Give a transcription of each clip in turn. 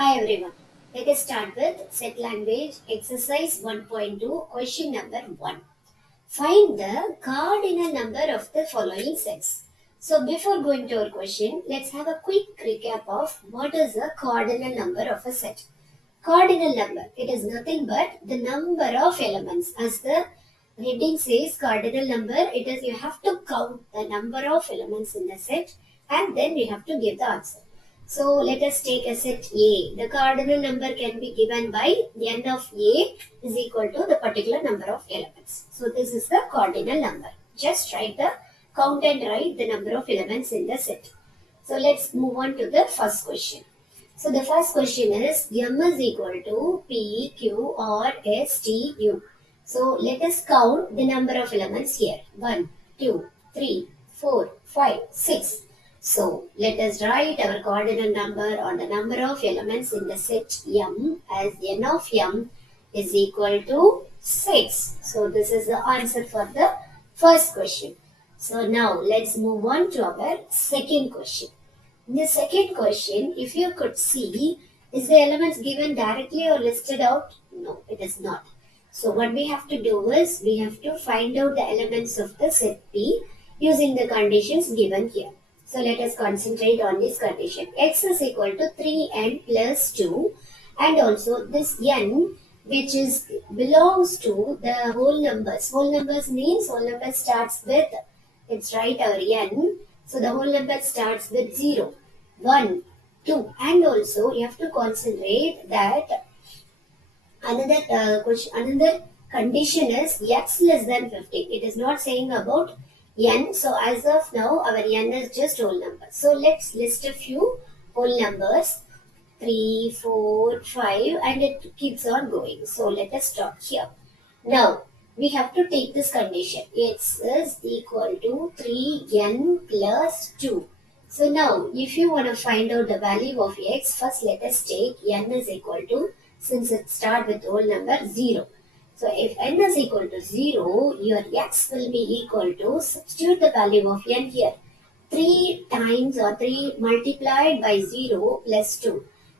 Hi everyone. Let us start with SetLanguage Exercise 1.2 question number 1. Find the cardinal number of the following sets. So before going to our question, let's have a quick recap of what is the cardinal number of a set. Cardinal number, it is nothing but the number of elements. As the heading says cardinal number, it is you have to count the number of elements in the set and then you have to give the answer. So let us take a set A. The cardinal number can be given by n of A is equal to the particular number of elements. So this is the cardinal number. Just write the count and write the number of elements in the set. So let's move on to the first question. So the first question is M is equal to P, Q, R, S, T, U. So let us count the number of elements here. 1, 2, 3, 4, 5, 6. So let us write our cardinal number or the number of elements in the set M as n of M is equal to 6. So this is the answer for the first question. So now let's move on to our second question. In the second question, if you could see, is the elements given directly or listed out? No, it is not. So what we have to do is, we have to find out the elements of the set P using the conditions given here. So let us concentrate on this condition. X is equal to 3n plus 2 and also this n which is belongs to the whole numbers. Whole numbers means whole number starts with, let's write our n. So the whole number starts with 0, 1, 2 and also you have to concentrate that another condition is x less than 15. It is not saying about n. So as of now our n is just whole number. So let's list a few whole numbers 3, 4, 5 and it keeps on going. So let us stop here. Now we have to take this condition. X is equal to 3n plus 2. So now if you want to find out the value of x, first let us take n is equal to, since it starts with whole number, 0. So if n is equal to 0, your x will be equal to, substitute the value of n here, 3 times or 3 multiplied by 0 plus 2.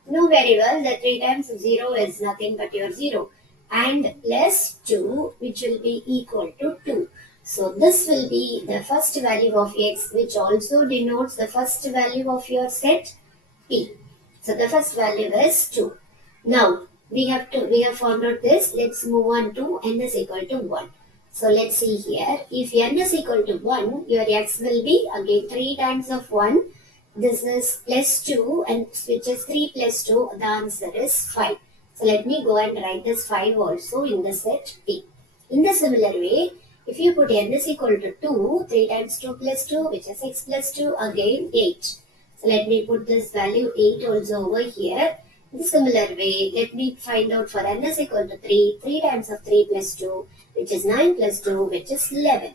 You know very well that 3 times 0 is nothing but your 0 and plus 2 which will be equal to 2. So this will be the first value of x which also denotes the first value of your set P. So the first value is 2. Now we have found out this. Let's move on to n is equal to 1. So let's see here. If n is equal to 1, your x will be again 3 times of 1. This is plus 2 and which is 3 plus 2. The answer is 5. So let me go and write this 5 also in the set P. In the similar way, if you put n is equal to 2, 3 times 2 plus 2 which is 6 plus 2 again 8. So let me put this value 8 also over here. In the similar way, let me find out for n is equal to 3, 3 times of 3 plus 2 which is 9 plus 2 which is 11.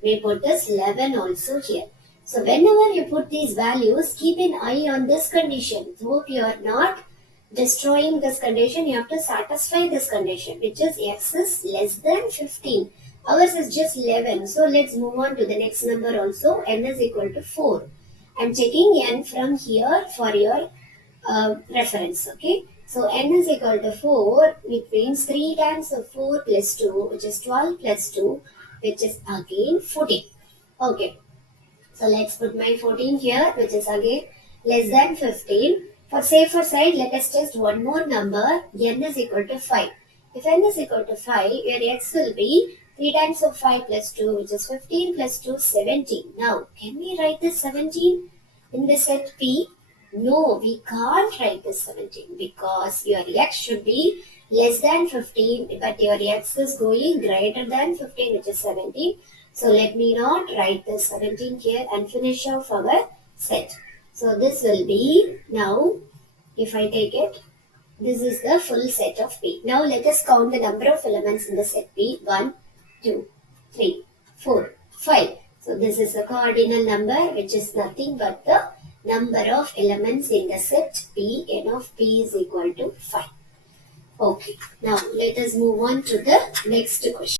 We put this 11 also here. So whenever you put these values, keep an eye on this condition. Hope you are not destroying this condition. You have to satisfy this condition which is x is less than 15. Ours is just 11. So let's move on to the next number also. N is equal to 4. I'm checking n from here for your reference. Okay. So n is equal to 4, which means 3 times of 4 plus 2, which is 12 plus 2, which is again 14. Okay. So let's put my 14 here, which is again less than 15. For safer side, let us test one more number. N is equal to 5. If n is equal to 5, your x will be 3 times of 5 plus 2, which is 15 plus 2, 17. Now, can we write this 17 in the set P? No, we can't write this 17 because your x should be less than 15, but your x is going greater than 15, which is 17. So let me not write this 17 here and finish off our set. So this will be, now if I take it, this is the full set of P. Now let us count the number of elements in the set P. 1, 2, 3, 4, 5. So this is the cardinal number which is nothing but the number of elements in the set P. N of P is equal to 5. Okay, now let us move on to the next question.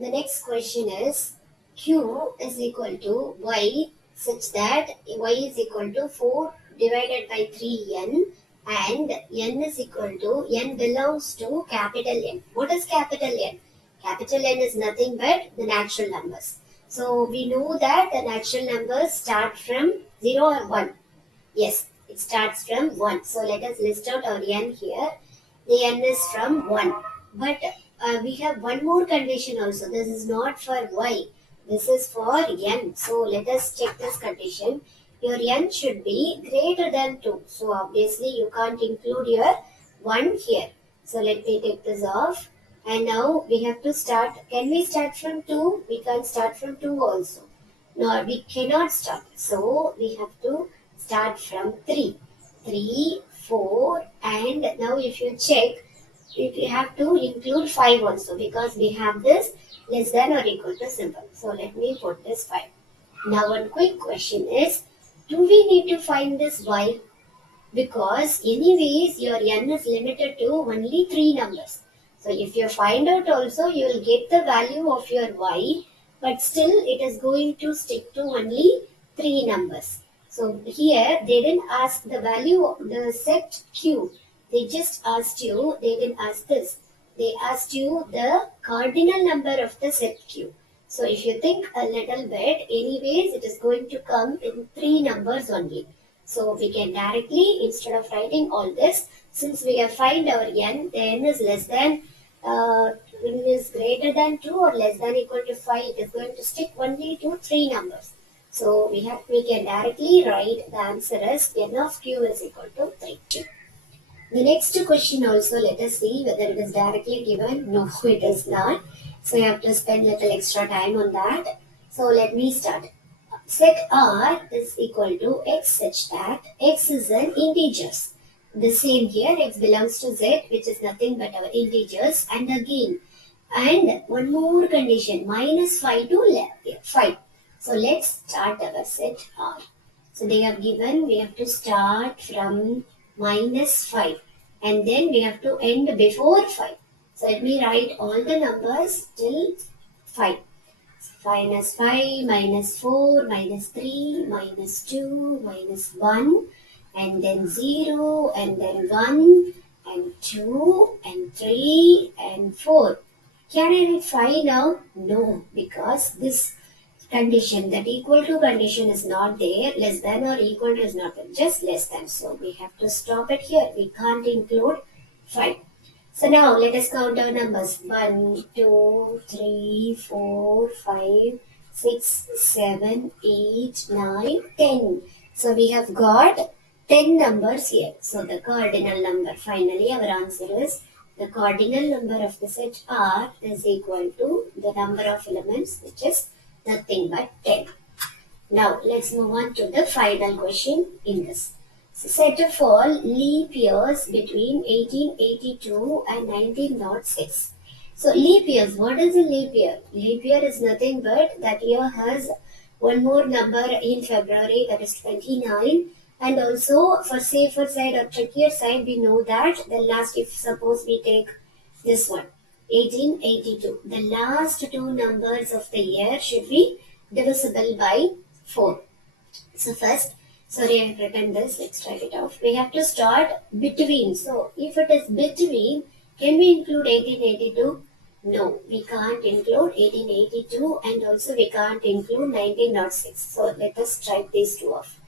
The next question is Q is equal to Y such that Y is equal to 4 divided by 3n and n is equal to, n belongs to capital N. What is capital N? Capital N is nothing but the natural numbers. So we know that the natural numbers start from 0 or 1. Yes, it starts from 1. So let us list out our n here. The n is from 1. But we have one more condition also. This is not for y. This is for n. So let us check this condition. Your n should be greater than 2. So obviously you can't include your 1 here. So let me take this off. And now we have to start. Can we start from 2? We can start from 2 also. No, we cannot start. So we have to start from 3. 3, 4, and now if you check, you have to include 5 also because we have this less than or equal to symbol. So let me put this 5. Now one quick question is, do we need to find this y? Because anyways your n is limited to only 3 numbers. So if you find out also, you will get the value of your y, but still it is going to stick to only 3 numbers. So here they didn't ask the value of the set q. They just asked you, they didn't ask this. They asked you the cardinal number of the set q. So if you think a little bit, anyways, it is going to come in 3 numbers only. So we can directly, instead of writing all this, since we have find our n, the n is less than, n is greater than 2 or less than equal to 5, it is going to stick only to 3 numbers. So we can directly write the answer as n of q is equal to 3. The next question also, let us see whether it is directly given. No, it is not. So you have to spend little extra time on that. So let me start. Set R is equal to x such that x is an integers. The same here, x belongs to z, which is nothing but our integers. And again, and one more condition, minus 5 to 5. So let's start our set R. So they have given, we have to start from minus 5 and then we have to end before 5. So let me write all the numbers till 5. Minus 5, minus 4, minus 3, minus 2, minus 1, and then 0, and then 1, and 2, and 3, and 4. Can I write 5 now? No, because this condition, that equal to condition is not there, less than or equal to is not there, just less than. So we have to stop it here. We can't include 5. So now let us count our numbers. 1, 2, 3, 4, 5, 6, 7, 8, 9, 10. So we have got 10 numbers here. So the cardinal number, finally our answer is the cardinal number of the set R is equal to the number of elements, which is nothing but 10. Now let's move on to the final question in this. So set of all leap years between 1882 and 1906. So leap years, what is a leap year? Leap year is nothing but that year has one more number in February, that is 29. And also for safer side or trickier side, we know that the last, if suppose we take this one, 1882, the last 2 numbers of the year should be divisible by 4. So first, sorry, I have written this, let's try it out. We have to start between. So if it is between, can we include 1882? No, we can't include 1882 and also we can't include 1906. So let us strike these 2 off.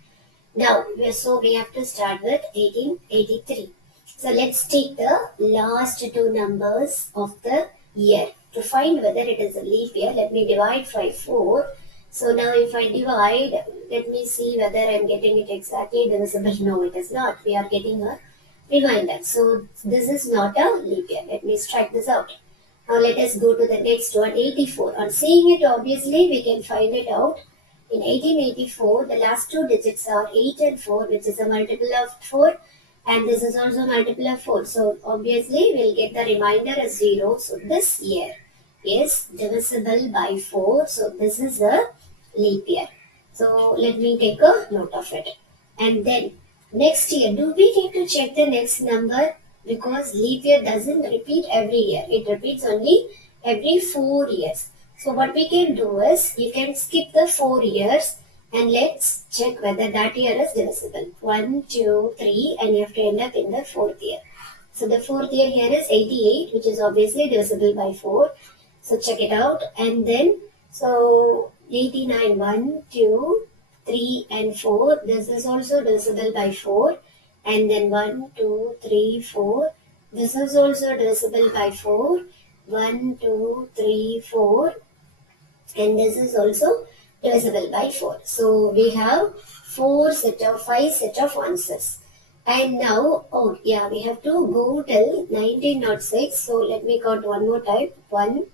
Now, so we have to start with 1883. So let's take the last 2 numbers of the year. To find whether it is a leap year, let me divide by 4. So now if I divide, let me see whether I am getting it exactly divisible. No, it is not. We are getting a reminder. So this is not a leap year. Let me strike this out. Now let us go to the next one, 84. On seeing it, obviously we can find it out. In 1884, the last 2 digits are 8 and 4, which is a multiple of 4. And this is also a multiple of 4. So obviously we'll get the remainder as 0. So this year is divisible by 4. So this is a leap year. So let me take a note of it. And then next year, do we need to check the next number? Because leap year doesn't repeat every year. It repeats only every 4 years. So what we can do is, you can skip the 4 years And let's check whether that year is divisible. 1, 2, 3, and you have to end up in the fourth year. So the fourth year here is 88, which is obviously divisible by 4. So check it out. And then, so 89, 1, 2, 3, and 4. This is also divisible by 4. And then 1, 2, 3, 4. This is also divisible by 4. 1, 2, 3, 4. And this is also divisible by 4. So we have 5 set of answers. And now, oh yeah, we have to go till 1906. So let me count one more time. 1,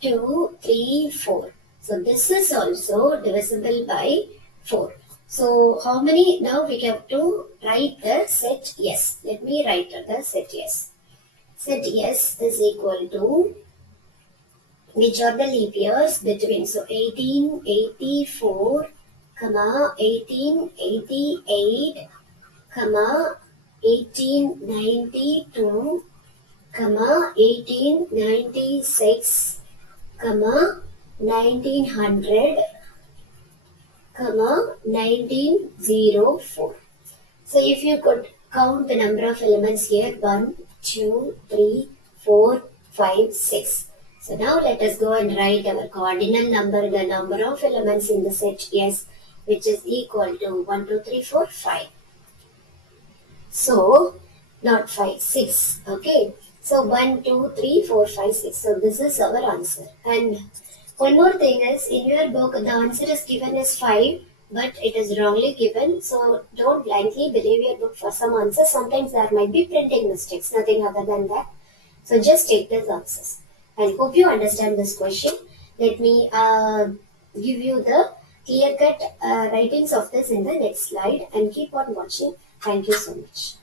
2, 3, 4. So this is also divisible by 4. So how many? Now we have to write the set yes. Let me write the set yes. Set yes is equal to, which are the leap years between, so 1884, 1888, 1892, 1896, 1900, 1904. So if you could count the number of elements here, 1, 2, 3, 4, 5, 6. So now let us go and write our cardinal number, the number of elements in the set yes, which is equal to 1, 2, 3, 4, 5. So, not 5, 6. Okay. So 1, 2, 3, 4, 5, 6. So this is our answer. And one more thing is, in your book, the answer is given as 5, but it is wrongly given. So don't blindly believe your book for some answers. Sometimes there might be printing mistakes, nothing other than that. So just take these answers. I hope you understand this question. Let me give you the clear-cut writings of this in the next slide, and keep on watching. Thank you so much.